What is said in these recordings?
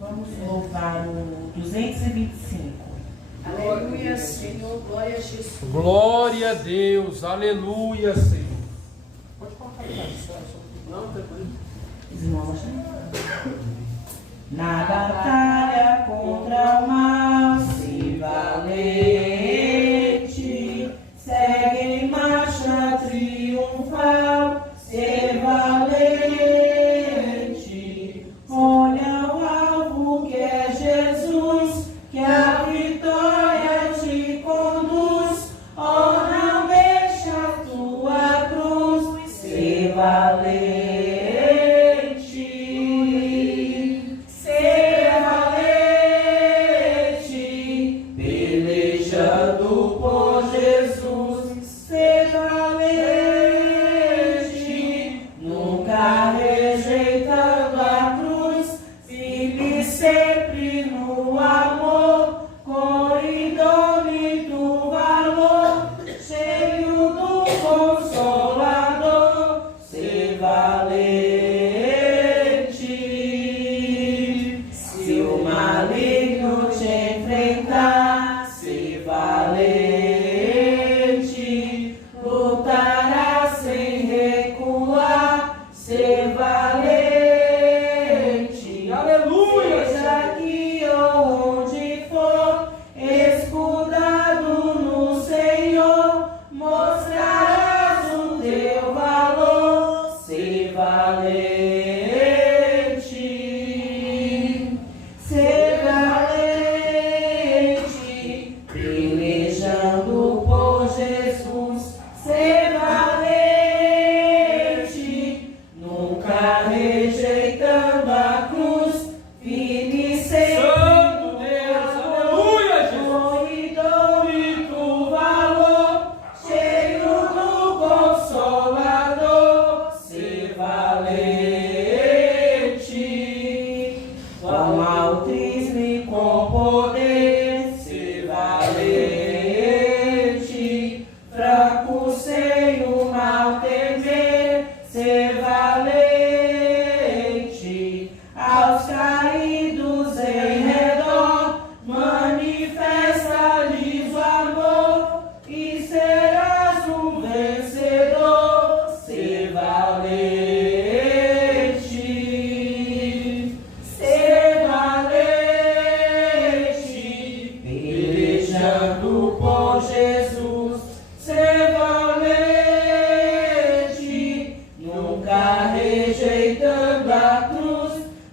Vamos louvar o 225. Aleluia, Senhor. Glória a Jesus. Glória a Deus. Aleluia, Senhor. Pode colocar aí, Não, depois. Na batalha contra o mal, se valente, segue em marcha triunfal, se valente. Olha o alvo que é Jesus, que a vitória te conduz. Oh, não deixa a tua cruz, se valente. Sempre no amor, com indômito valor, cheio do Consolador, ser valente. Se o maligno te enfrentar, ser valente. Lutará sem recuar, ser valente.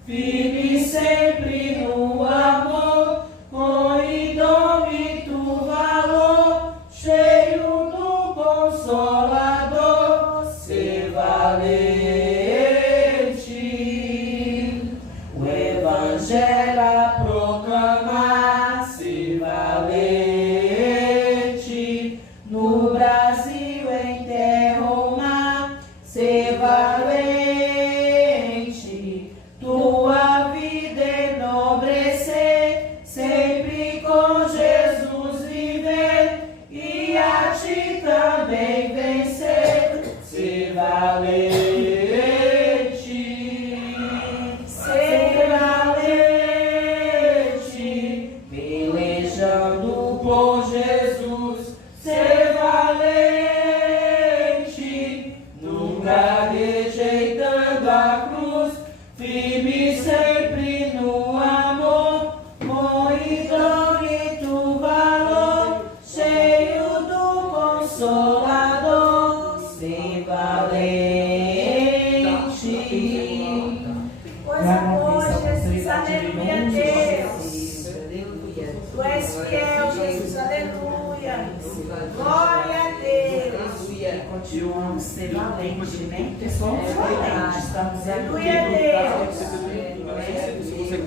Firme sempre no amor, com indômito valor, cheio do Consolador, ser valente. O Evangelho a proclamar, ser valente. No Brasil, em terra ou mar, ser valente. Tua vida enobrecer, sempre com Jesus viver, e a ti também vencer, ser valente, ser valente, pelejando por Jesus, ser valente, nunca rejeitando a cruz, firme sempre no amor, com indômito valor, cheio do Consolador, ser valente. Coisa boa, Jesus, aleluia, Deus. Tu és fiel, Jesus, aleluia. Glória a Deus. Continuamos a ser valentes, né? Pessoas valentes, estamos Aleluia, Deus.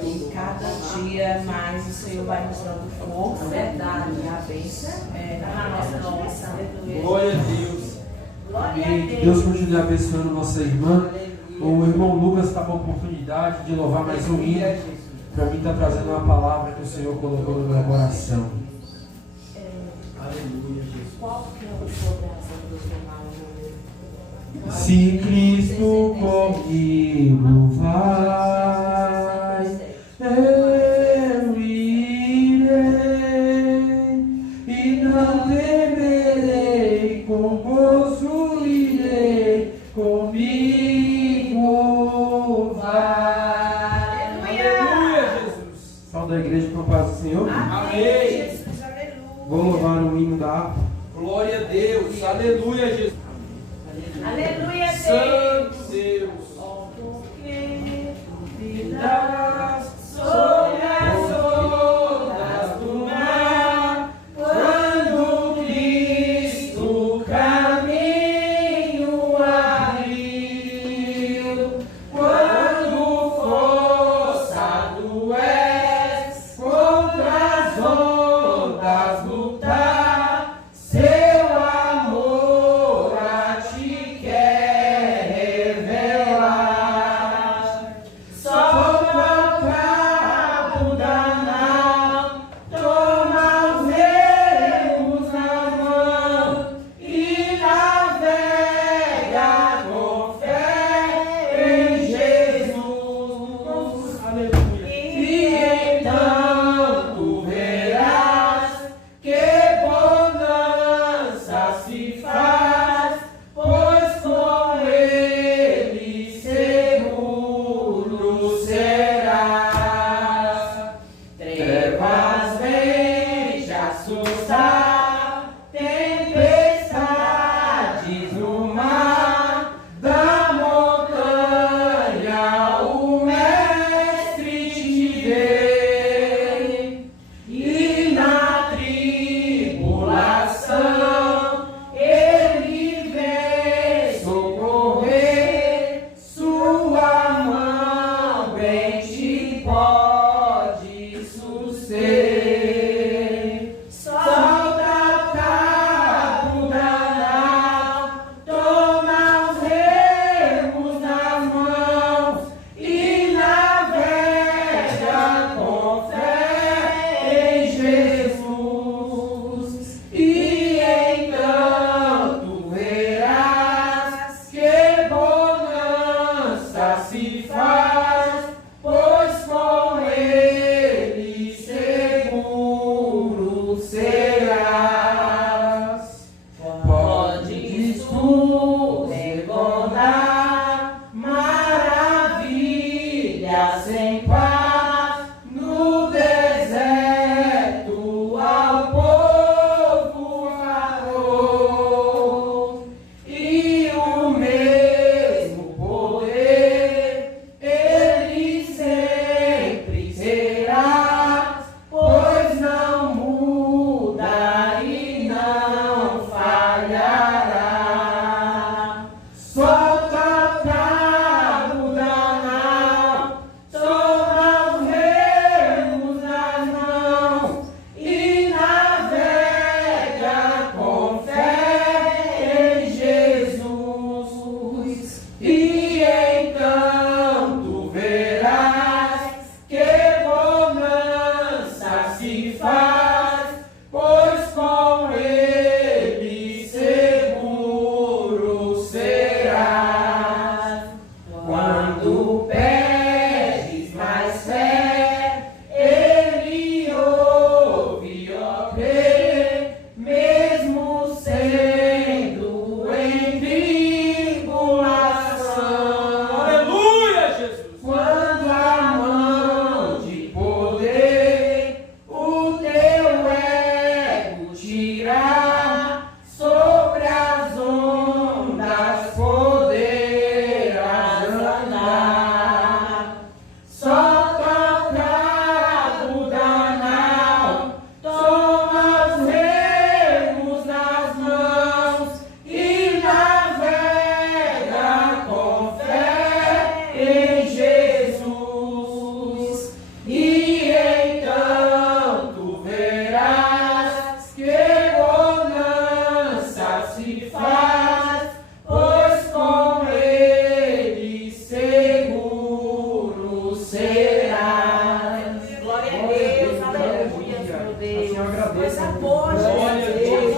E cada dia mais o Senhor vai nos dando força. Verdade. E a bênção na nossa direção. Glória a Deus. Glória a Que Deus. Deus continue abençoando nossa irmã. O irmão Lucas está com a oportunidade de louvar mais um hino. Para mim está trazendo uma palavra que o Senhor colocou no meu coração. Aleluia, Jesus. Qual que é o sobre as ondas do mal? Se Cristo comigo vai, da igreja com a paz do Senhor. Amém, Jesus, aleluia. Vou louvar o hino da harpa. Glória a Deus, aleluia, Jesus. Aleluia, Deus. Santo Deus. Porque vidas sobre as ondas do mar, quando Cristo caminho abriu, quando forçado és contra as ondas lutar, seu amor a ti quer revelar. Sopra o cabo da nau, toma os remos nas mãos e navega com fé em Jesus. Aleluia. E então tu verás que bonança se faz, pois com ele seguro serás. Trevas vêm te assustar, tempestades no mar, da montanha o mestre te vê, e na tribulação ele vem socorrer, sua mão bem te pode suster. Solta o cabo da nau, toma os remos nas mãos e navega com fé em Jesus. E então tu verás que bonança se faz, pois com ele seguro serás. Podes tu recordar maravilhas em paz no deserto ao povo falou, e o mesmo poder ele sempre será, pois não muda e não falhará. Solta o cabo da nau, toma os remos nas mãos e navega com fé em Jesus. E então tu verás que bonança se faz, pois com ele seguro serás. Quando pedes mais fé, ele ouve, ó crê, mesmo sendo em tribulação. Aleluia, Jesus. Quando a mão de poder o teu ego tirar, sobre as ondas poderás andar. Solta o cabo da nau, toma os remos nas mãos e navega com fé em Jesus. E então tu verás que bonança se faz, pois com ele seguro serás. Glória a Deus, aleluia, meu Deus. Coisa boa, Jesus.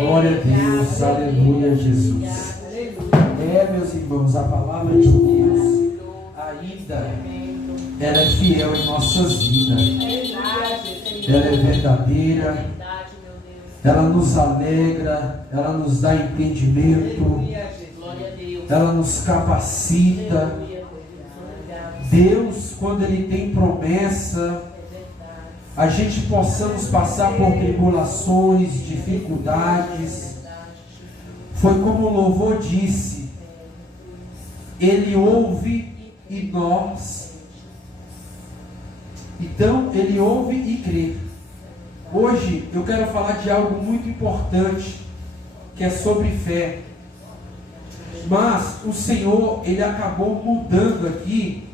Glória a Deus, aleluia, Jesus. Meus irmãos, a palavra de Deus ainda ela é fiel em nossas vidas. Ela é verdadeira, ela nos alegra, ela nos dá entendimento, ela nos capacita. Deus, quando Ele tem promessa, a gente possamos passar por tribulações, dificuldades. Foi como o louvor disse, Ele ouve e nós. Então, Ele ouve e crê. Hoje eu quero falar de algo muito importante, que é sobre fé. Mas o Senhor, Ele acabou mudando aqui,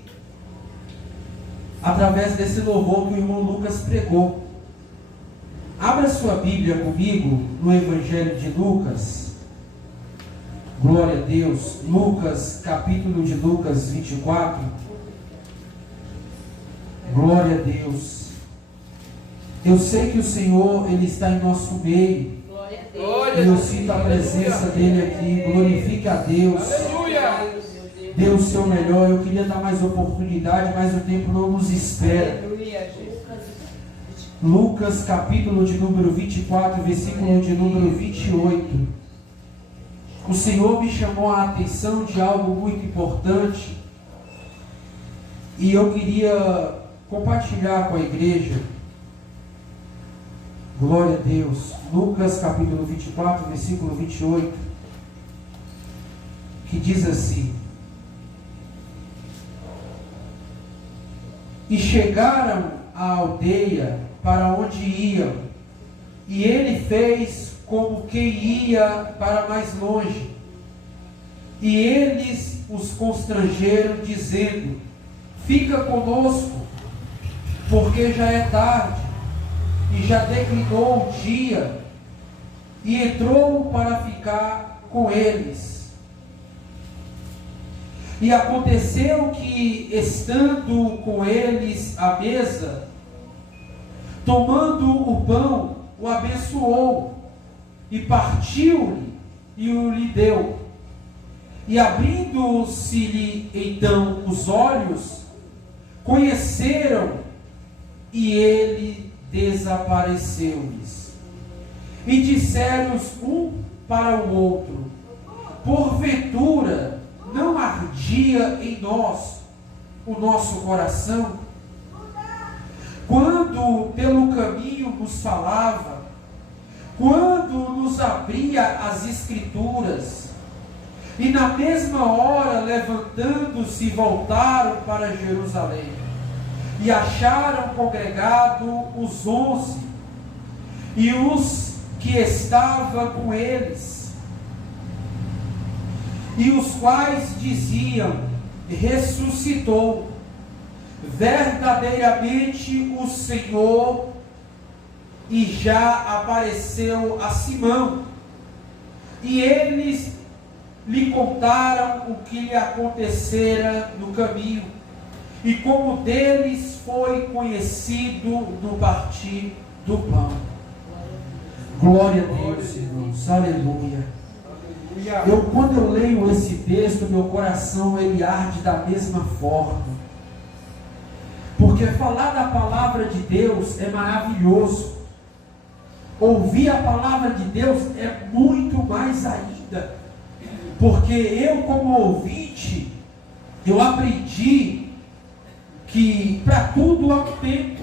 através desse louvor que o irmão Lucas pregou. Abra sua Bíblia comigo no Evangelho de Lucas. Glória a Deus. Lucas, capítulo de Lucas 24. Glória a Deus. Eu sei que o Senhor, Ele está em nosso meio. E eu sinto a presença dEle aqui. Glorifique a Deus. Aleluia. Dê o seu melhor. Eu queria dar mais oportunidade, mas o tempo não nos espera. Lucas, capítulo de número 24, versículo de número 28. O Senhor me chamou a atenção de algo muito importante. E eu queria compartilhar com a igreja. Glória a Deus. Lucas capítulo 24, versículo 28, que diz assim: E chegaram à aldeia para onde iam, e ele fez como quem ia para mais longe. E eles os constrangeram, dizendo: Fica conosco, porque já é tarde, e já declinou o dia. E entrou para ficar com eles. E aconteceu que, estando com eles à mesa, tomando o pão, o abençoou, e partiu-lhe, e o lhe deu. E abrindo-se-lhe então os olhos, conheceram, e ele desapareceu-lhes. E disseram um para o outro: Porventura não ardia em nós o nosso coração, quando pelo caminho nos falava, quando nos abria as Escrituras? E na mesma hora, levantando-se, voltaram para Jerusalém, e acharam congregado os 11, e os que estava com eles, e os quais diziam: ressuscitou, verdadeiramente o Senhor, e já apareceu a Simão. E eles lhe contaram o que lhe acontecera no caminho, e como deles foi conhecido no partir do pão. Glória a Deus, irmãos. Aleluia. Quando eu leio esse texto, meu coração ele arde da mesma forma. Porque falar da palavra de Deus é maravilhoso. Ouvir a palavra de Deus é muito mais ainda. Porque eu, como ouvinte, eu aprendi que para tudo há um tempo.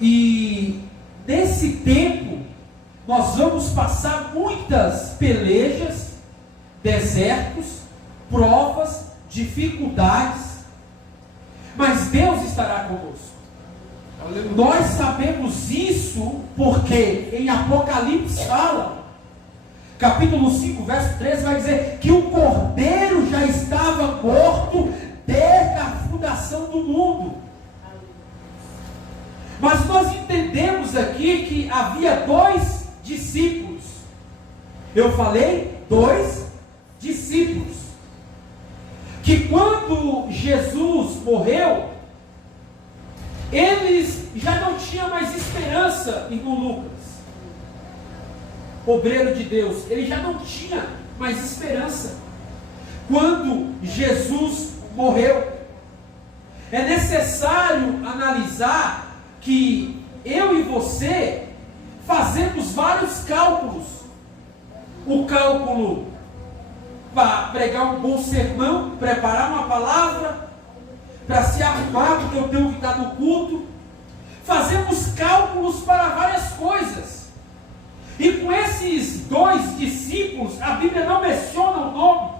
E nesse tempo, nós vamos passar muitas pelejas, desertos, provas, dificuldades, mas Deus estará conosco. Aleluia. Nós sabemos isso porque em Apocalipse fala, capítulo 5, verso 13, vai dizer que o Cordeiro já estava morto desde a fundação do mundo. Mas nós entendemos aqui que havia dois discípulos. Eu falei 2 discípulos. Que quando Jesus morreu, eles já não tinham mais esperança, irmão Lucas, obreiro de Deus, ele já não tinha mais esperança. Quando Jesus morreu, é necessário analisar que eu e você fazemos vários cálculos. O cálculo para pregar um bom sermão, preparar uma palavra, para se arrumar, porque eu tenho que estar no culto. Fazemos cálculos para várias coisas. E com esses 2 discípulos, a Bíblia não menciona o nome,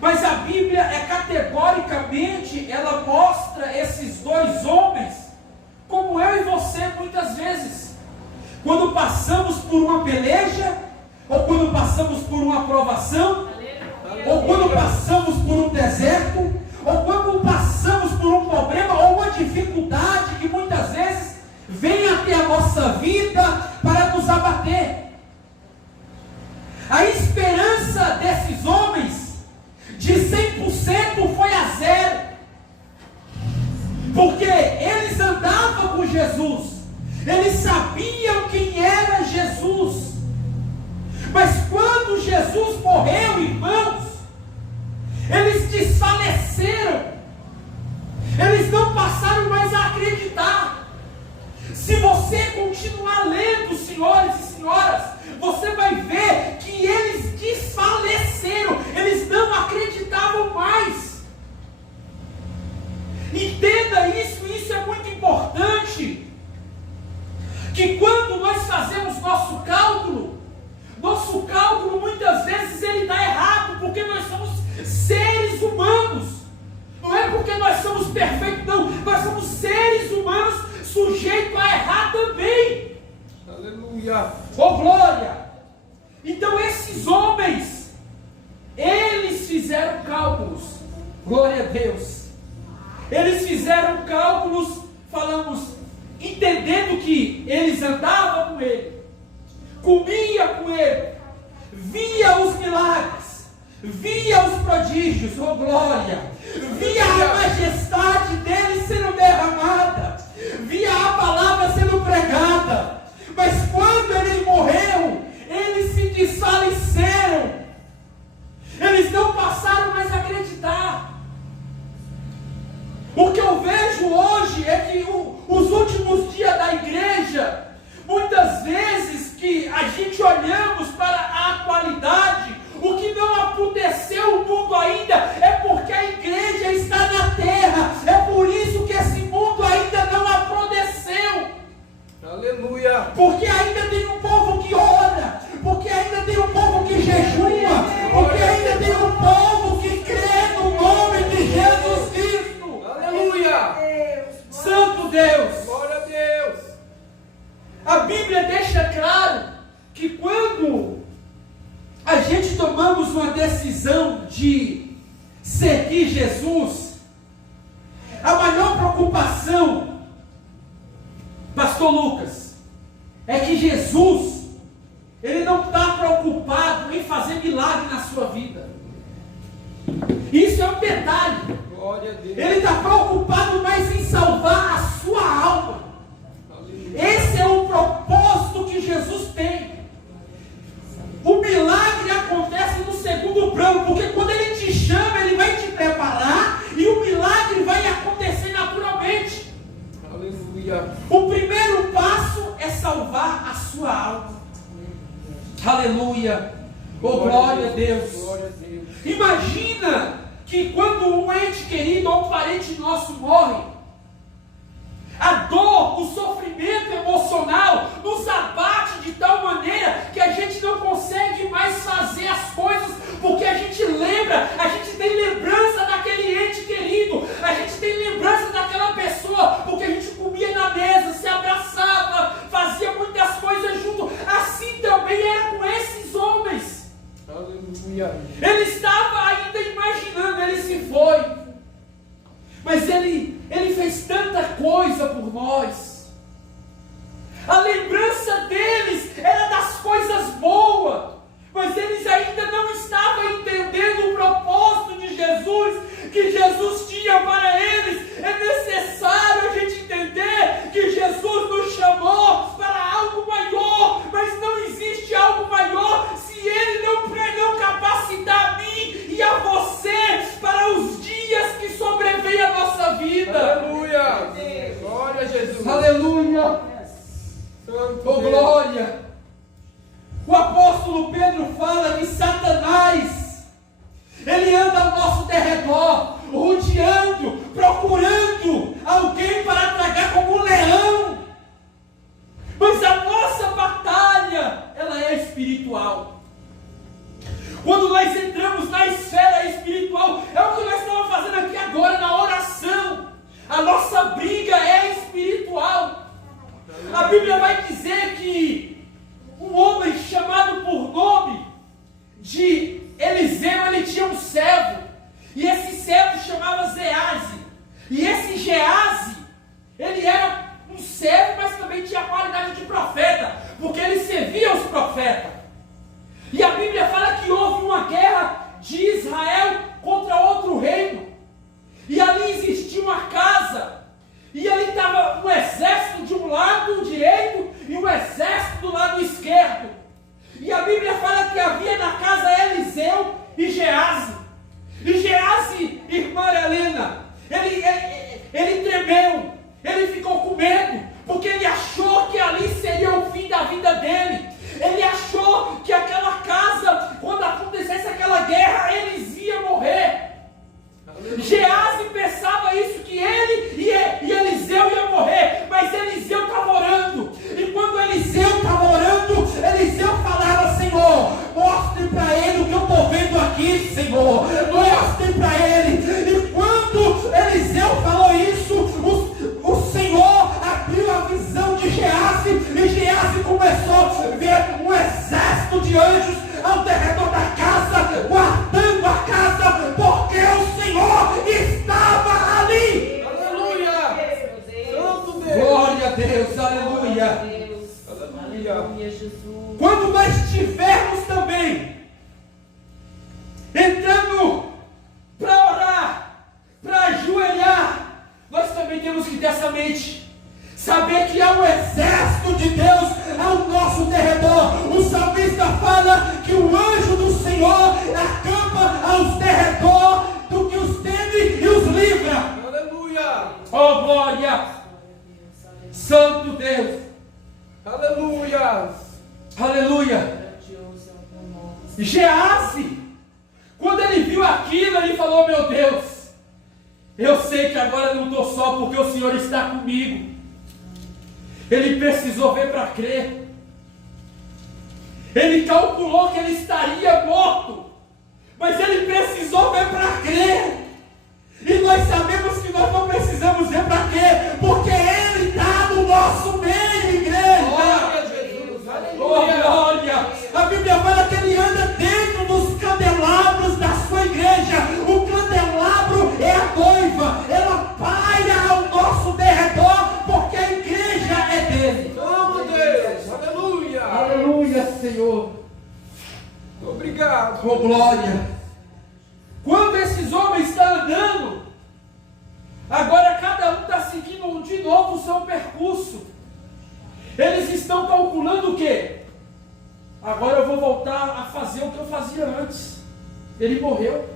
mas a Bíblia categoricamente, ela mostra esses 2 homens, como eu e você muitas vezes, quando passamos por uma peleja, ou quando passamos por uma provação, ou quando passamos por um deserto, ou quando passamos por um problema, ou uma dificuldade que muitas vezes vem até a nossa vida para nos abater. A esperança desses homens de 100% foi a 0, porque eles andavam com Jesus, eles sabiam quem era Jesus, mas quando Jesus morreu, irmãos, eles desfaleceram, eles não passaram mais a acreditar. Se você continuar lendo, senhores e senhoras, você vai ver que eles desfaleceram, eles não acreditavam mais. Entenda isso, isso é muito importante, que quando nós fazemos nosso cálculo muitas vezes ele está errado, porque nós somos seres humanos, não é porque nós somos perfeitos, não, nós somos seres humanos sujeitos a errar também. Aleluia. Oh glória! Então esses homens, eles fizeram cálculos, glória a Deus, eles fizeram cálculos, entendendo que eles andavam com ele, comia com ele, via os milagres, via os prodígios, oh glória, via a majestade dele sendo derramada, via a palavra sendo pregada, mas quando ele morreu, eles se desfaleceram, eles não passaram mais a acreditar. O que eu vejo hoje é que os últimos dias da igreja, muitas vezes que a gente olhamos para a atualidade, o que não aconteceu no mundo ainda é porque a igreja está na terra, é por isso que esse mundo ainda não aconteceu. Aleluia. Porque ainda tem um povo que ora, porque ainda tem um povo que jejua, porque ainda tem um povo que crê no nome de Jesus Cristo. Aleluia. Santo Deus. Glória a Deus. A Bíblia deixa claro que quando a gente tomamos uma decisão de seguir Jesus, a maior preocupação, Pastor Lucas, é que Jesus, ele não está preocupado em fazer milagre na sua vida. Isso é um detalhe. Glória a Deus. Ele está preocupado mais em salvar a sua alma. Esse é o propósito que Jesus tem. O milagre acontece no segundo plano, porque quando ele te chama, ele vai te preparar e o milagre vai acontecer naturalmente. Aleluia. O primeiro passo é salvar a sua alma. Aleluia. Oh, glória a Deus. Glória a Deus. Imagina que quando um ente querido ou um parente nosso morre, a dor, o sofrimento emocional nos abate de tal maneira que a gente não consegue mais fazer as coisas, porque a gente lembra, a gente tem lembrança daquele ente querido, a gente tem lembrança daquela pessoa, porque a gente comia na mesa, se abraçava, fazia muitas coisas junto. Assim também era com esses homens. Aleluia. Ele estava ainda imaginando, ele se foi, mas ele fez tanta coisa por nós. A lembrança deles era das coisas boas, mas eles ainda não estavam entendendo o propósito de Jesus, que Jesus tinha para eles. É necessário a gente entender que Jesus nos chamou para algo maior, mas não existe algo maior se Ele não capacitar a mim e a você para os dias que sobrevêm à nossa vida. Aleluia. Glória a Jesus. Aleluia. Santo Oh, Deus. glória. O apóstolo Pedro fala que Satanás, ele anda ao nosso derredor, rodeando, A nossa briga é espiritual. A Bíblia vai dizer que um homem chamado por nome de Eliseu, ele tinha um servo. E esse servo chamava Geazi. E esse Geazi, ele era um servo, mas também tinha a qualidade de profeta, porque ele servia os profetas. E a Bíblia fala que houve uma guerra de Israel contra outro reino. E ali existia uma casa. E ali estava um exército de um lado direito e um exército do lado esquerdo. E a Bíblia fala que havia na casa Eliseu e Geazi. E Geazi, irmã Helena, ele tremeu, ele ficou com medo, porque ele achou que ali seria o fim da vida dele. Ele achou que aquela casa, quando acontecesse aquela guerra, eles iam morrer. Geazi pensava isso, que ele e Eliseu iam morrer, mas Eliseu estava orando. E quando Eliseu estava orando, Eliseu falava: Senhor, mostre para ele o que eu estou vendo aqui, Senhor, mostre para ele. E quando Eliseu falou isso, o Senhor abriu a visão de Geazi, e Geazi começou a ver um exército de anjos ao redor da casa, guardando a casa, porque o Senhor estava ali. Aleluia! Santo Deus! Glória a Deus, aleluia! Aleluia, Jesus. Quando nós estivermos também entrando para orar, para ajoelhar, nós também temos que ter essa mente. Saber que há um exército de Deus ao nosso derredor. O salmista fala que o anjo do Senhor acampa aos derredor do que os teme e os livra. Aleluia! Oh glória! Santo Deus! Aleluia! Aleluia! Geazi, quando ele viu aquilo, ele falou: meu Deus, eu sei que agora eu não estou só, porque o Senhor está comigo. Ele precisou ver para crer. Ele calculou que ele estaria morto, mas ele precisou ver para crer. E nós sabemos que nós não precisamos ver para crer, porque Ele está no nosso meio, igreja. Glória a Jesus! Oh, Aleluia! glória! A Bíblia fala que Ele anda dentro dos candelabros da sua igreja. O candelabro é a noiva, ela paira ao nosso derredor, porque a igreja é dele. Santo Deus! Aleluia! Aleluia, Senhor. Obrigado! Oh, glória! Quando esses homens estão andando, agora cada um está seguindo de novo o seu percurso. Eles estão calculando o quê? Agora eu vou voltar a fazer o que eu fazia antes. Ele morreu.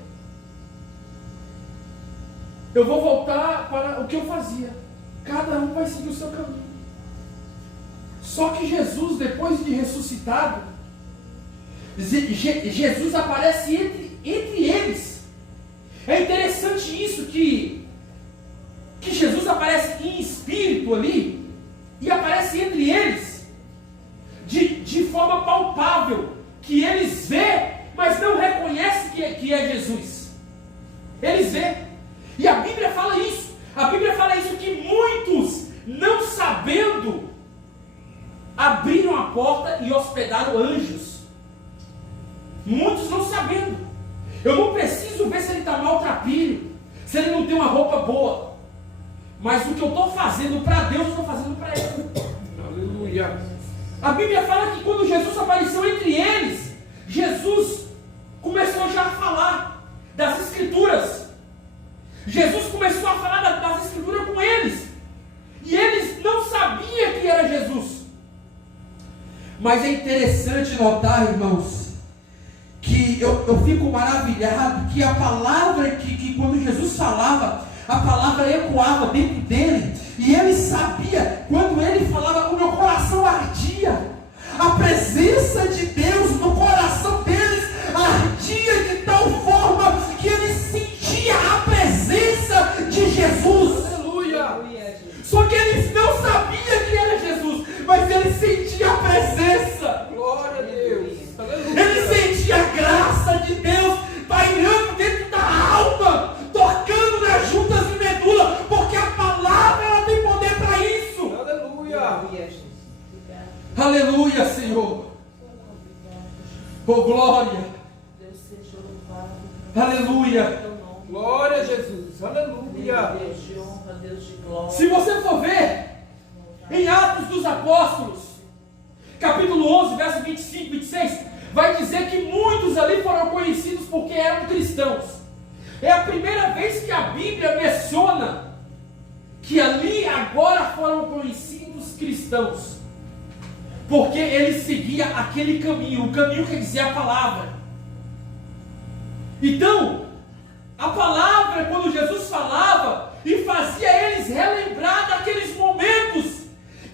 Eu vou voltar para o que eu fazia. Cada um vai seguir o seu caminho. Só que Jesus, depois de ressuscitado, Jesus aparece entre eles. É interessante isso, que Jesus aparece em espírito ali, e aparece entre eles, de forma palpável, que eles vê, mas não reconhecem que é Jesus. Eles vê. E a Bíblia fala isso. A Bíblia fala isso, que muitos, não sabendo, abriram a porta e hospedaram anjos. Muitos não sabendo. Eu não preciso ver se ele está maltrapilho, se ele não tem uma roupa boa. Mas o que eu estou fazendo para Deus, eu estou fazendo para ele. Aleluia! A Bíblia fala que quando Jesus apareceu entre eles, Jesus começou já a falar das Escrituras. Jesus começou a falar das Escrituras com eles. E eles não sabiam que era Jesus. Mas é interessante notar, irmãos, que eu fico maravilhado que a palavra que quando Jesus falava, a palavra ecoava dentro dele, e ele sabia, quando ele falava, o meu coração ardia. A presença de Deus no coração deles ardia de tal forma que ele sentia a presença de Jesus. Aleluia! Só que eles não sabiam que era Jesus, mas eles sentiam a presença. Glória a Deus! Aleluia! Ele sentia a graça de Deus pairando dentro da alma, tocando nas juntas e medula, porque a palavra Aleluia, Senhor. Oh, glória. Deus seja louvado. Aleluia. Teu nome. Glória a Jesus. Aleluia. Deus de honra, Deus de glória. Se você for ver em Atos dos Apóstolos, capítulo 11, verso 25, 26, vai dizer que muitos ali foram conhecidos porque eram cristãos. É a primeira vez que a Bíblia menciona que ali agora foram conhecidos cristãos, porque ele seguia aquele caminho. O caminho quer dizer a palavra. Então, a palavra, quando Jesus falava e fazia eles relembrar daqueles momentos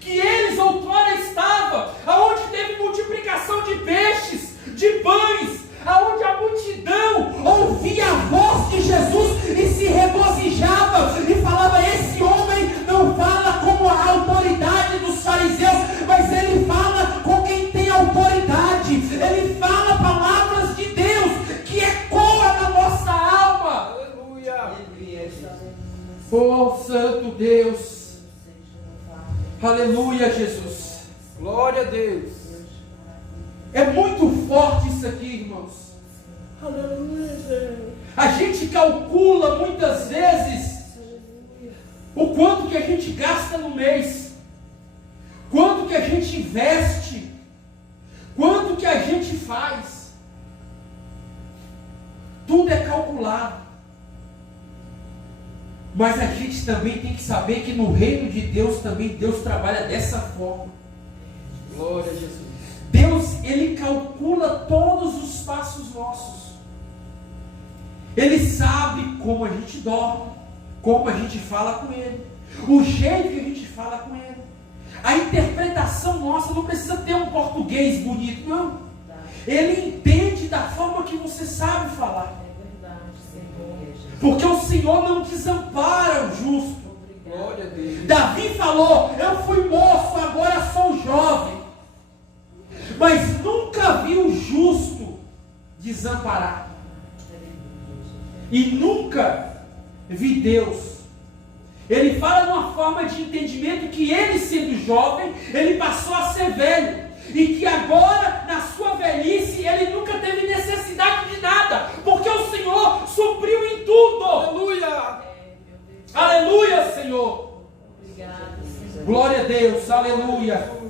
que eles outrora estavam, aonde teve multiplicação de peixes, de pães, aonde a multidão ouvia a voz de Jesus e se regozijava e falava: esse homem não fala como a autoridade dos fariseus, mas ele fala com quem tem autoridade. Ele fala palavras de Deus que ecoam na nossa alma. Aleluia. Oh, Santo Deus. Aleluia, Jesus. Glória a Deus. É muito forte isso aqui, irmãos. Aleluia, Deus. A gente calcula muitas vezes o quanto que a gente gasta no mês, quanto que a gente investe, quanto que a gente faz. Tudo é calculado. Mas a gente também tem que saber que no reino de Deus também Deus trabalha dessa forma. Glória a Jesus. Deus, Ele calcula todos os passos nossos. Ele sabe como a gente dorme, como a gente fala com Ele, o jeito que a gente fala com Ele. A interpretação nossa não precisa ter um português bonito, não. Ele entende da forma que você sabe falar. É verdade, Senhor. Porque o Senhor não desampara o justo. Glória a Deus. Davi falou: eu fui moço, agora sou jovem. Mas nunca vi o justo desamparado. E nunca vi Deus. Ele fala de uma forma de entendimento que ele, sendo jovem, ele passou a ser velho. E que agora, na sua velhice, ele nunca teve necessidade de nada. Porque o Senhor supriu em tudo. Aleluia. Aleluia, Senhor. Obrigada, Senhor. Glória a Deus, aleluia.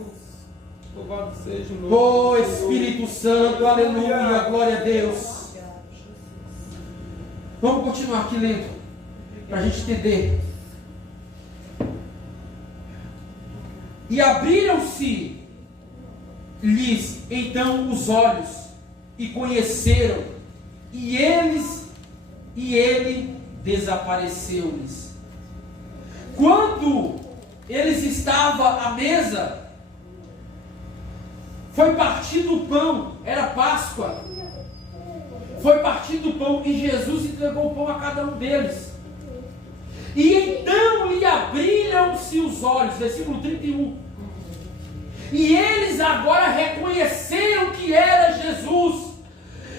Louvado seja o nome Oh, do Senhor. Espírito Santo, aleluia, glória a Deus. Vamos continuar aqui lendo, para a gente entender. E abriram-se-lhes então os olhos, e conheceram, e ele desapareceu-lhes. Quando eles estavam à mesa, foi partido o pão, era Páscoa. Foi partido o pão e Jesus entregou o pão a cada um deles. E então lhe abriram-se os olhos, versículo 31. E eles agora reconheceram que era Jesus.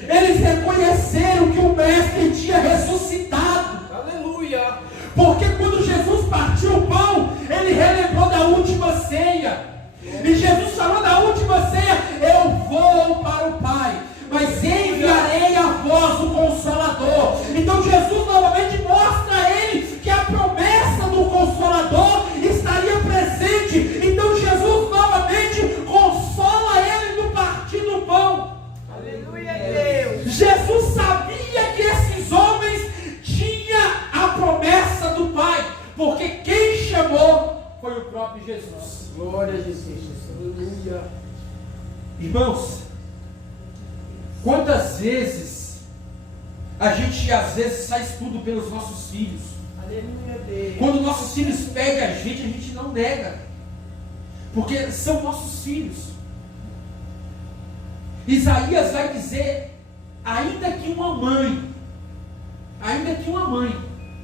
Eles reconheceram que o Mestre tinha ressuscitado. Aleluia. Porque quando Jesus partiu o pão, ele relembrou da última ceia. E Jesus falou da última ceia: eu vou para o Pai, mas enviarei a vós o Consolador. Então Jesus novamente mostra a ele que a promessa do Consolador estaria presente. Então Jesus novamente consola ele no partir do pão. Aleluia, Deus. Jesus sabia que esses homens tinham a promessa do Pai, porque quem chamou foi o próprio Jesus. Glória a Jesus. Aleluia. Irmãos, quantas vezes a gente às vezes faz tudo pelos nossos filhos? Aleluia, Deus. Quando nossos filhos pedem a gente não nega, porque são nossos filhos. Isaías vai dizer: ainda que uma mãe,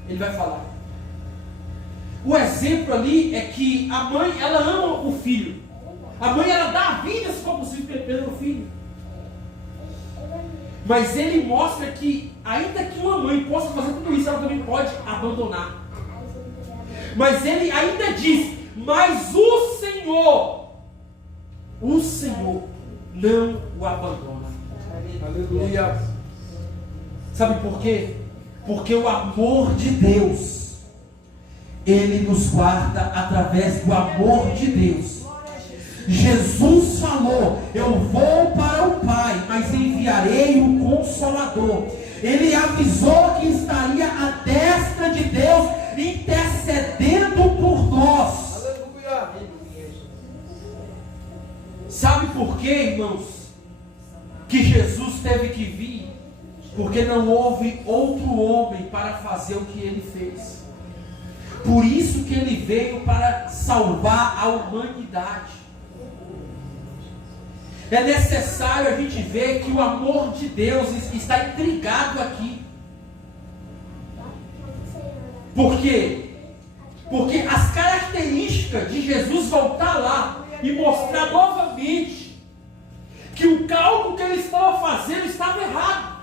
ele vai falar. O exemplo ali é que a mãe, ela ama o filho. A mãe, ela dá a vida, se for possível, pelo filho. Mas ele mostra que, ainda que uma mãe possa fazer tudo isso, ela também pode abandonar. Mas ele ainda diz: mas o Senhor o Senhor não o abandona. Aleluia. Sabe por quê? Porque o amor de Deus, Ele nos guarda através do amor de Deus. Jesus falou: eu vou para o Pai, mas enviarei o Consolador. Ele avisou que estaria à destra de Deus, intercedendo por nós. Aleluia. Sabe por quê, irmãos, que Jesus teve que vir? Porque não houve outro homem para fazer o que Ele fez. Por isso que Ele veio, para salvar a humanidade. É necessário a gente ver que o amor de Deus está intrigado aqui. Por quê? Porque as características de Jesus voltar lá e mostrar novamente que o cálculo que eles estavam fazendo estava errado.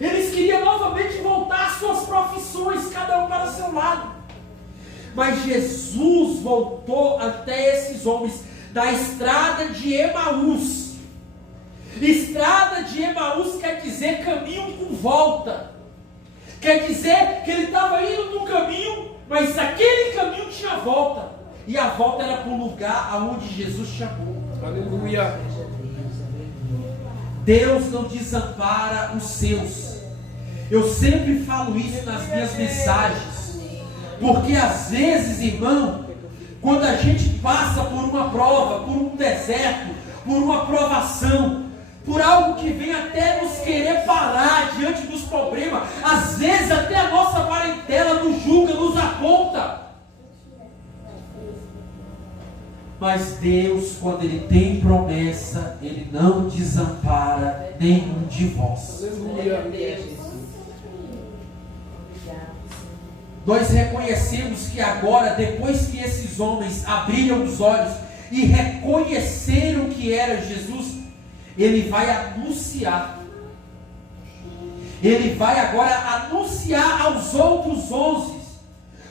Eles queriam novamente voltar às suas profissões, cada um para o seu lado. Mas Jesus voltou até esses homens da estrada de Emaús. Estrada de Emaús quer dizer caminho com volta. Quer dizer que ele estava indo no caminho, mas aquele caminho tinha volta. E a volta era para o lugar aonde Jesus chamou. Aleluia. Deus não desampara os seus. Eu sempre falo isso nas minhas mensagens. Porque às vezes, irmão, quando a gente passa por uma prova, por um deserto, por uma provação, por algo que vem até nos querer parar diante dos problemas, às vezes até a nossa parentela nos julga, nos aponta. Mas Deus, quando Ele tem promessa, Ele não desampara nenhum de vós. Aleluia. Nós reconhecemos que agora, depois que esses homens abriram os olhos e reconheceram que era Jesus, Ele vai anunciar. Ele vai agora anunciar aos outros 11.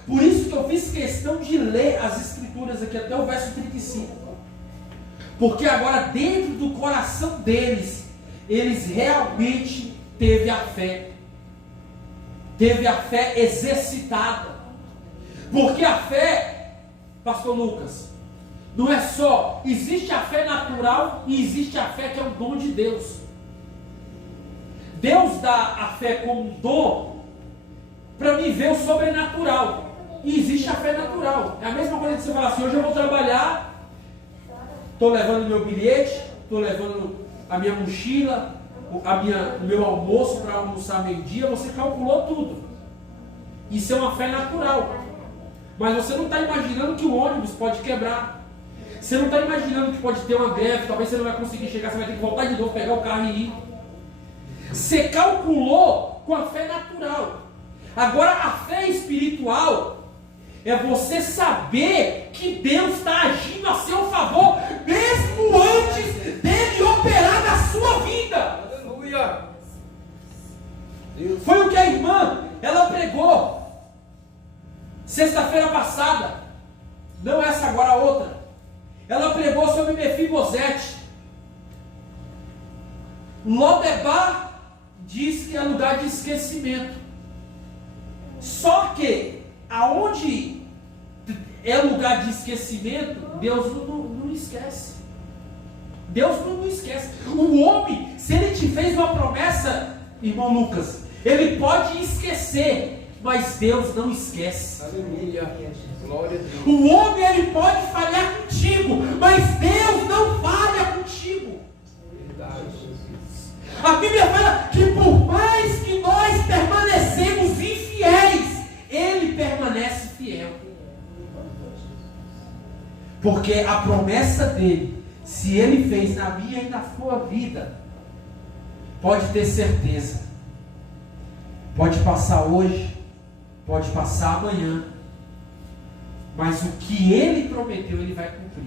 Por isso que eu fiz questão de ler as Escrituras aqui até o verso 35. Porque agora dentro do coração deles, eles realmente teve a fé. Teve a fé exercitada. Porque a fé, pastor Lucas, não é só, existe a fé natural e existe a fé que é um dom de Deus. Deus dá a fé como um dom para me ver o sobrenatural. E existe a fé natural. É a mesma coisa que você falar assim: hoje eu vou trabalhar, estou levando meu bilhete, estou levando a minha mochila, o meu almoço para almoçar meio-dia. Você calculou tudo. Isso é uma fé natural. Mas você não está imaginando que o ônibus pode quebrar. Você não está imaginando que pode ter uma greve, talvez você não vai conseguir chegar, você vai ter que voltar de novo, pegar o carro e ir. Você calculou com a fé natural. Agora a fé espiritual é você saber que Deus está agindo a seu favor, mesmo antes dele operar na sua vida. Aleluia. Foi o que a irmã, ela pregou sexta-feira passada. Não essa agora, a outra. Ela pregou sobre Mefibosete. Lodebar diz que é lugar de esquecimento. Só que aonde é lugar de esquecimento, Deus não esquece. Deus não esquece. O homem, se ele te fez uma promessa, irmão Lucas, ele pode esquecer, mas Deus não esquece. Aleluia. Glória a Deus. O homem, ele pode falhar contigo, mas Deus não falha contigo. Verdade, Jesus. A Bíblia fala que por mais que nós permanecemos infiéis, Ele permanece fiel. Porque a promessa dele, se Ele fez na minha e na sua vida, pode ter certeza. Pode passar hoje, pode passar amanhã, mas o que Ele prometeu, Ele vai cumprir.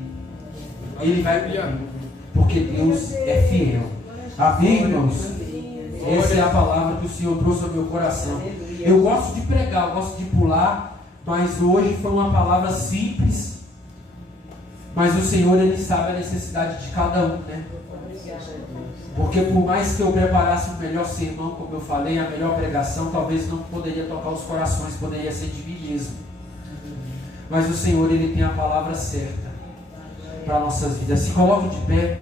Ele vai cumprir. Porque Deus é fiel. Amém, irmãos? Essa é a palavra que o Senhor trouxe ao meu coração. Eu gosto de pregar, eu gosto de pular, mas hoje foi uma palavra simples, Mas o Senhor, Ele sabe a necessidade de cada um, né? Porque por mais que eu preparasse um melhor sermão, como eu falei, a melhor pregação, talvez não poderia tocar os corações, poderia ser de mim mesmo. Mas o Senhor, Ele tem a palavra certa para nossas vidas. Se coloque de pé.